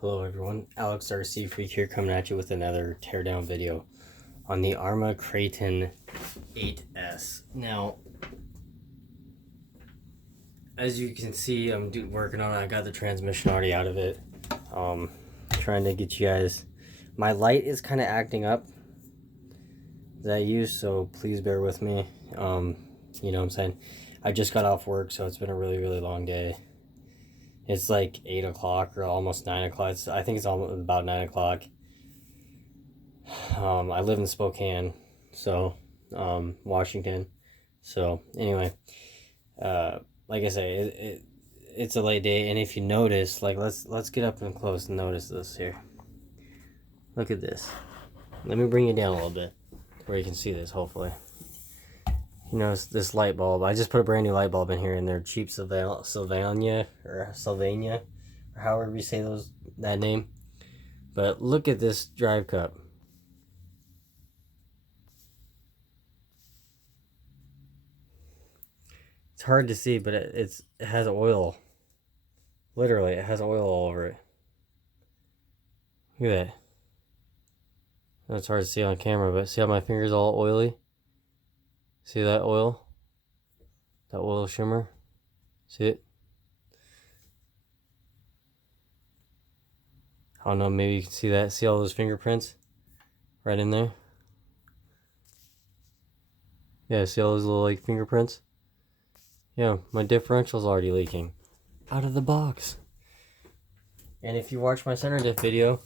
Hello everyone, Alex RC Freak here coming at you with another teardown video on the Arrma Kraton 8S. Now, as you can see, I'm working on it. I got the transmission already out of it. Trying to get you guys. My light is kind of acting up that I use, so please bear with me. You know what I'm saying? I just got off work, so it's been a really long day. It's like 8 o'clock or almost 9 o'clock. I think it's almost about 9 o'clock. I live in Spokane, so Washington. So anyway, like I say, it's a late day, and if you notice, like let's get up and close and notice this here. Look at this. Let me bring you down a little bit where you can see this. Hopefully, you notice this light bulb. I just put a brand new light bulb in here, and they're cheap Sylvania, or however you say that name. But look at this drive cup. It's hard to see, but it has oil. Literally, it has oil all over it. Look at that. That's hard to see on camera, but see how my finger's all oily? See that oil? That oil shimmer? See it? I don't know, maybe you can see that. See all those fingerprints? Right in there? Yeah, see all those little like fingerprints? Yeah, my differential's already leaking. Out of the box. And if you watch my center diff video,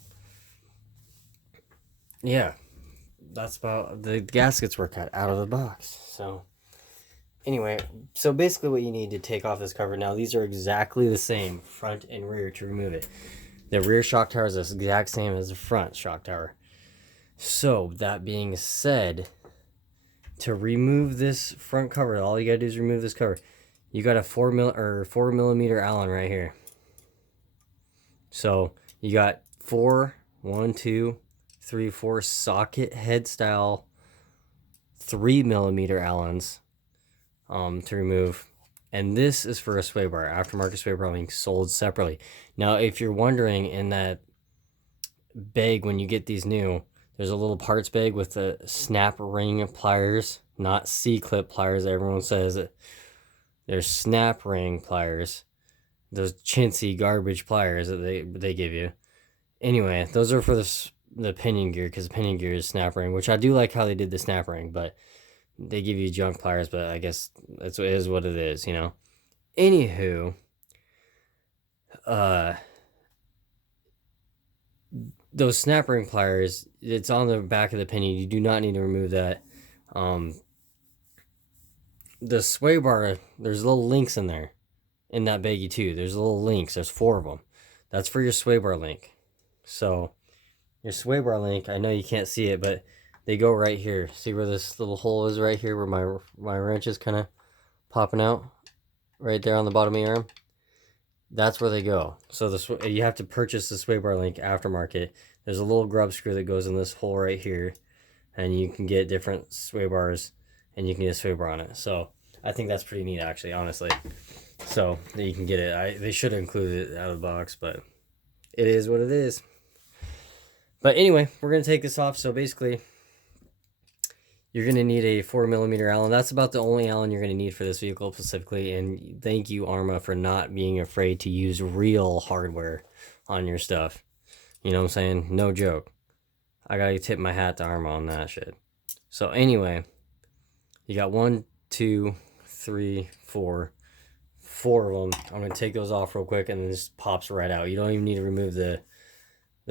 yeah, that's about the gaskets were cut out of the box. So anyway, so basically what you need to take off this cover. Now these are exactly the same front and rear to remove it. The rear shock tower is the exact same as the front shock tower. So that being said, to remove this front cover, all you gotta do is remove this cover. You got a 4 millimeter Allen right here. So you got 4 socket head style 3 millimeter Allens to remove. And this is for a sway bar, aftermarket sway bar being sold separately. Now, if you're wondering, in that bag when you get these new, there's a little parts bag with the snap ring pliers, not C-clip pliers. Everyone says it. There's snap ring pliers, those chintzy garbage pliers that they give you. Anyway, those are for the pinion gear, because the pinion gear is snap ring, which I do like how they did the snap ring, but they give you junk pliers. But I guess it is what it is, you know. Anywho, those snap ring pliers, it's on the back of the pinion. You do not need to remove that. The sway bar, there's little links in there, in that baggie too. There's little links. There's 4 of them. That's for your sway bar link. So your sway bar link, I know you can't see it, but they go right here. See where this little hole is right here, where my wrench is kind of popping out, right there on the bottom of your arm. That's where they go. So you have to purchase the sway bar link aftermarket. There's a little grub screw that goes in this hole right here, and you can get different sway bars, and you can get a sway bar on it. So I think that's pretty neat, actually, honestly. So you can get it. They should have included it out of the box, but it is what it is. But anyway, we're going to take this off. So basically, you're going to need a 4 millimeter Allen. That's about the only Allen you're going to need for this vehicle specifically. And thank you, Arrma, for not being afraid to use real hardware on your stuff. You know what I'm saying? No joke. I got to tip my hat to Arrma on that shit. So anyway, you got 1, 2, 3, 4 of them. I'm going to take those off real quick, and then this pops right out. You don't even need to remove the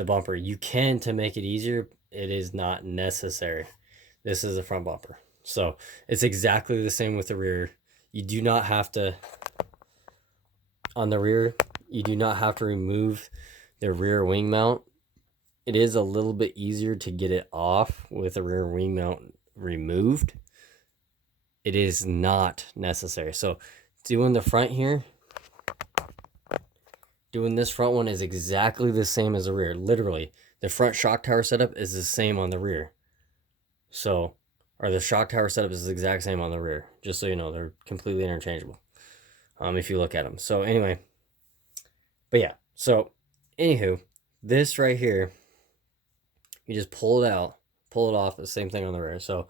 bumper. You can to make it easier. It is not necessary. This is the front bumper. So it's exactly the same with the rear. You do not have to, on the rear, you do not have to remove the rear wing mount. It is a little bit easier to get it off with the rear wing mount removed. It is not necessary. So doing the front here, doing this front one is exactly the same as the rear. Literally, the front shock tower setup is the same on the rear. So, or the shock tower setup is the exact same on the rear. Just so you know, they're completely interchangeable. If you look at them. So anyway, but yeah. So, anywho, this right here, you just pull it out, pull it off. The same thing on the rear. So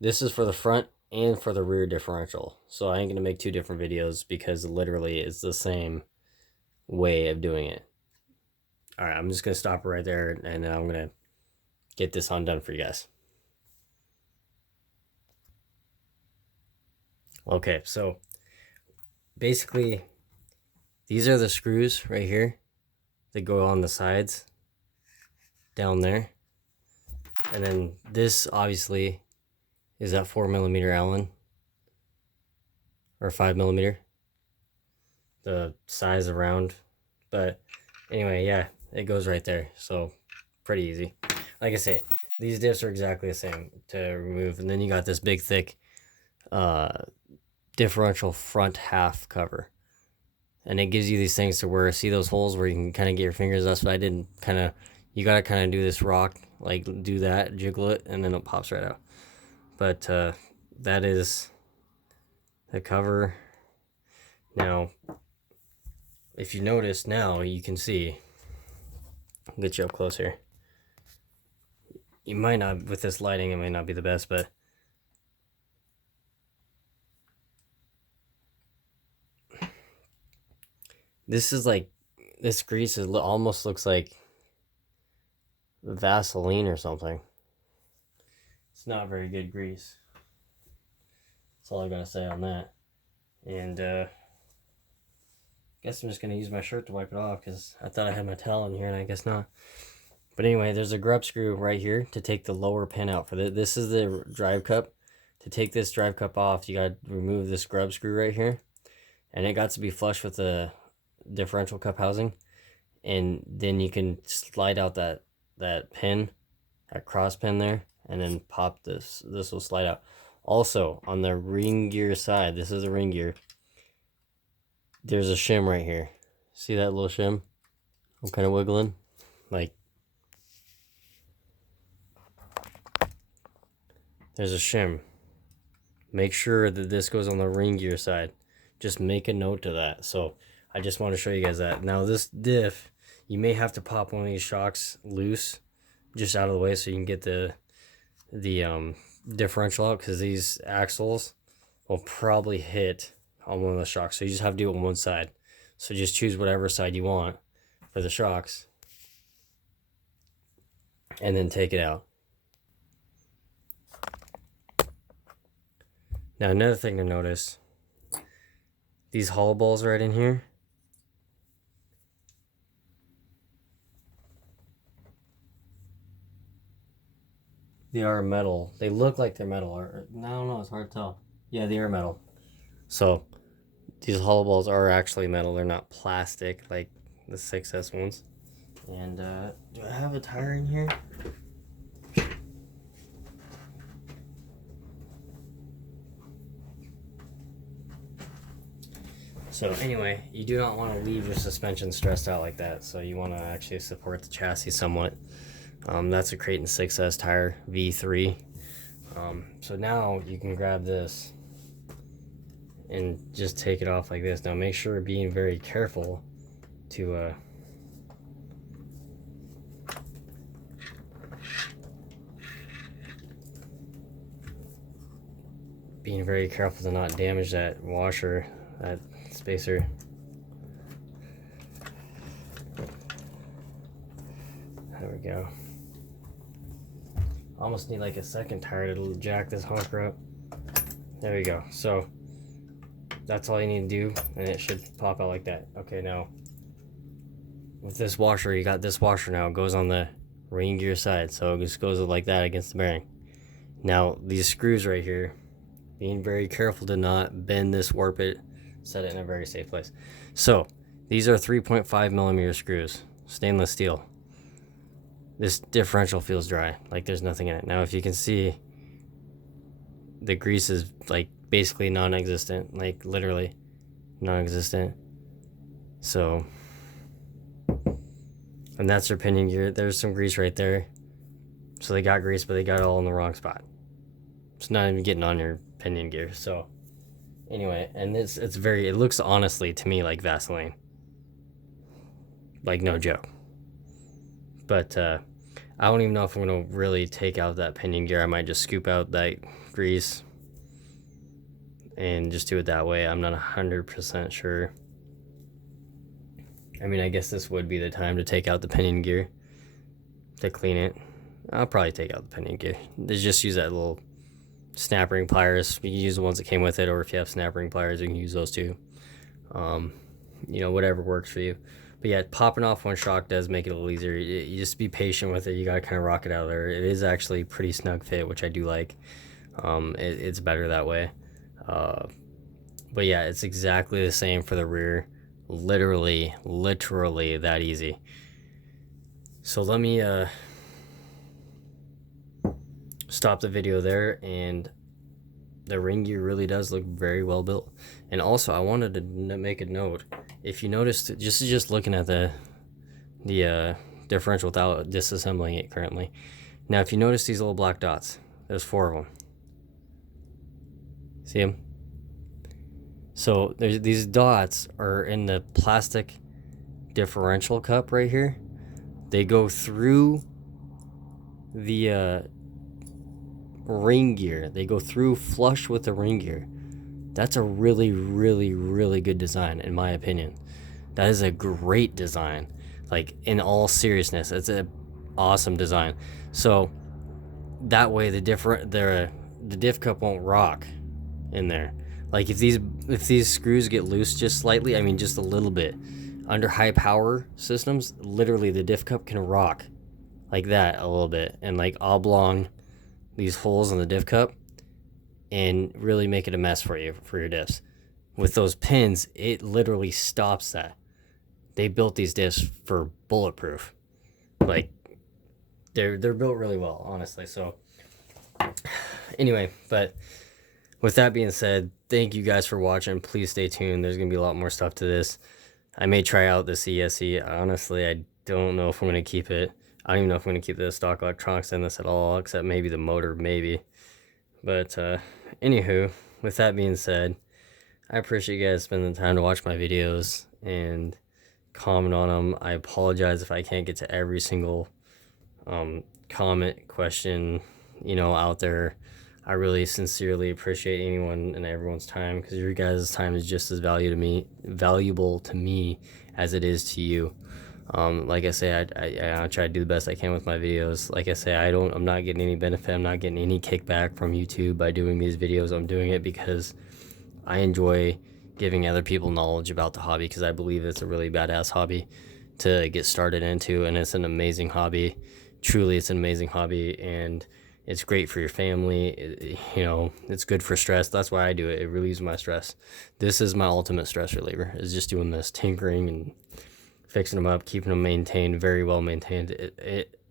this is for the front and for the rear differential. So I ain't gonna make two different videos because literally it's the same way of doing it. All right, I'm just gonna stop right there, and then I'm gonna get this undone for you guys. Okay, so basically these are the screws right here that go on the sides down there, and then this obviously is that 4mm Allen or 5mm, the size around. But anyway, yeah, it goes right there, so pretty easy. Like I say, these diffs are exactly the same to remove. And then you got this big thick differential front half cover, and it gives you these things to where, see those holes where you can kind of get your fingers. That's what I did. Kind of, you gotta kind of do this rock, like do that, jiggle it, and then it pops right out. But that is the cover. Now if you notice, now you can see, I'll get you up close here. You might not, with this lighting, it may not be the best, but this is like, this grease almost looks like Vaseline or something. It's not very good grease. That's all I gotta say on that. And guess I'm just gonna use my shirt to wipe it off because I thought I had my towel in here and I guess not. But anyway, there's a grub screw right here to take the lower pin out for this is the drive cup. To take this drive cup off, you gotta remove this grub screw right here, and it got to be flush with the differential cup housing, and then you can slide out that pin, that cross pin there, and then pop this. This will slide out. Also, on the ring gear side, this is a ring gear, there's a shim right here. See that little shim? I'm kind of wiggling. Like, there's a shim. Make sure that this goes on the ring gear side. Just make a note to that. So I just want to show you guys that. Now this diff, you may have to pop one of these shocks loose, just out of the way, so you can get the differential out, because these axles will probably hit on one of the shocks. So you just have to do it on one side. So just choose whatever side you want for the shocks, and then take it out. Now another thing to notice, these hollow balls right in here, they are metal. They look like they're metal. Or, I don't know, it's hard to tell. Yeah, they are metal. So these hollow balls are actually metal. They're not plastic like the 6S ones. And do I have a tire in here? So anyway, you do not want to leave your suspension stressed out like that. So you want to actually support the chassis somewhat. That's a Kraton 6S tire V3. So now you can grab this and just take it off like this. Now make sure being very careful to not damage that washer, that spacer. There we go. Almost need like a second tire to jack this honker up. There we go. So that's all you need to do, and it should pop out like that. Okay, now with this washer, you got this washer now. It goes on the ring gear side, so it just goes like that against the bearing. Now these screws right here, being very careful to not bend this, warp it, set it in a very safe place. So these are 3.5mm screws, stainless steel. This differential feels dry, like there's nothing in it. Now if you can see, the grease is like basically non-existent, like literally non-existent. So, and that's their pinion gear. There's some grease right there. So they got grease, but they got it all in the wrong spot. It's not even getting on your pinion gear. So anyway, and it looks honestly to me like Vaseline. Like, no joke. But I don't even know if I'm going to really take out that pinion gear. I might just scoop out that grease and just do it that way. I'm not 100% sure. I mean, I guess this would be the time to take out the pinion gear to clean it. I'll probably take out the pinion gear. Just use that little snap ring pliers. You can use the ones that came with it, or if you have snap ring pliers, you can use those too. You know, whatever works for you. But yeah, popping off one shock does make it a little easier. You just be patient with it. You gotta kind of rock it out of there. It is actually pretty snug fit, which I do like. It's better that way. But yeah, it's exactly the same for the rear. Literally that easy. So let me stop the video there, and the ring gear really does look very well built. And also, I wanted to make a note. If you noticed, just looking at the differential without disassembling it currently. Now, if you notice these little black dots, there's 4 of them. See them? So these dots are in the plastic differential cup right here. They go through the ring gear. They go through flush with the ring gear. That's a really good design, in my opinion. That is a great design. Like, in all seriousness, it's an awesome design. So that way the diff cup won't rock in there. Like, if these screws get loose just slightly, I mean just a little bit, under high power systems, literally the diff cup can rock like that a little bit, and like oblong these holes in the diff cup, and really make it a mess for your diffs. With those pins, it literally stops that. They built these diffs for bulletproof. Like, they're built really well, honestly. So anyway, but with that being said, thank you guys for watching. Please stay tuned. There's gonna be a lot more stuff to this. I may try out the CSE. Honestly, I don't know if I'm gonna keep it. I don't even know if I'm gonna keep the stock electronics in this at all, except maybe the motor, maybe. But anywho, with that being said, I appreciate you guys spending the time to watch my videos and comment on them. I apologize if I can't get to every single comment, question, out there. I really sincerely appreciate anyone and everyone's time, because your guys' time is just as valuable to me as it is to you. Like I say, I try to do the best I can with my videos. Like I say, I'm not getting any benefit. I'm not getting any kickback from YouTube by doing these videos. I'm doing it because I enjoy giving other people knowledge about the hobby, because I believe it's a really badass hobby to get started into, and it's an amazing hobby. Truly, it's an amazing hobby, and it's great for your family. It's good for stress. That's why I do it. It relieves my stress. This is my ultimate stress reliever, is just doing this, tinkering and fixing them up, keeping them maintained, very well maintained.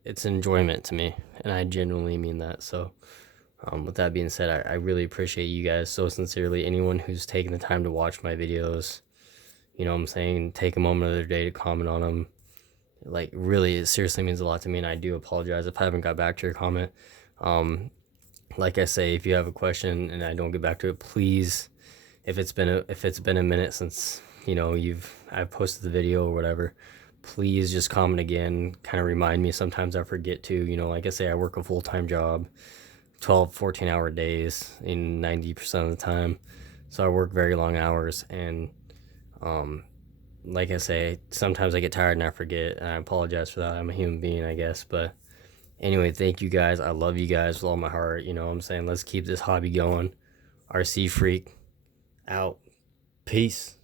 It's enjoyment to me, and I genuinely mean that. So with that being said, I really appreciate you guys so sincerely. Anyone who's taken the time to watch my videos, take a moment of their day to comment on them. Like, really, it seriously means a lot to me, and I do apologize if I haven't got back to your comment. Like I say, if you have a question and I don't get back to it, please, if it's been a minute since I've posted the video or whatever, please just comment again. Kind of remind me. Sometimes I forget to. Like I say, I work a full-time job, 12-14 hour days in 90% of the time, so I work very long hours, and like I say, sometimes I get tired and I forget, and I apologize for that. I'm a human being, I guess. But anyway, thank you guys. I love you guys with all my heart. I'm saying, let's keep this hobby going. RC Freak out. Peace.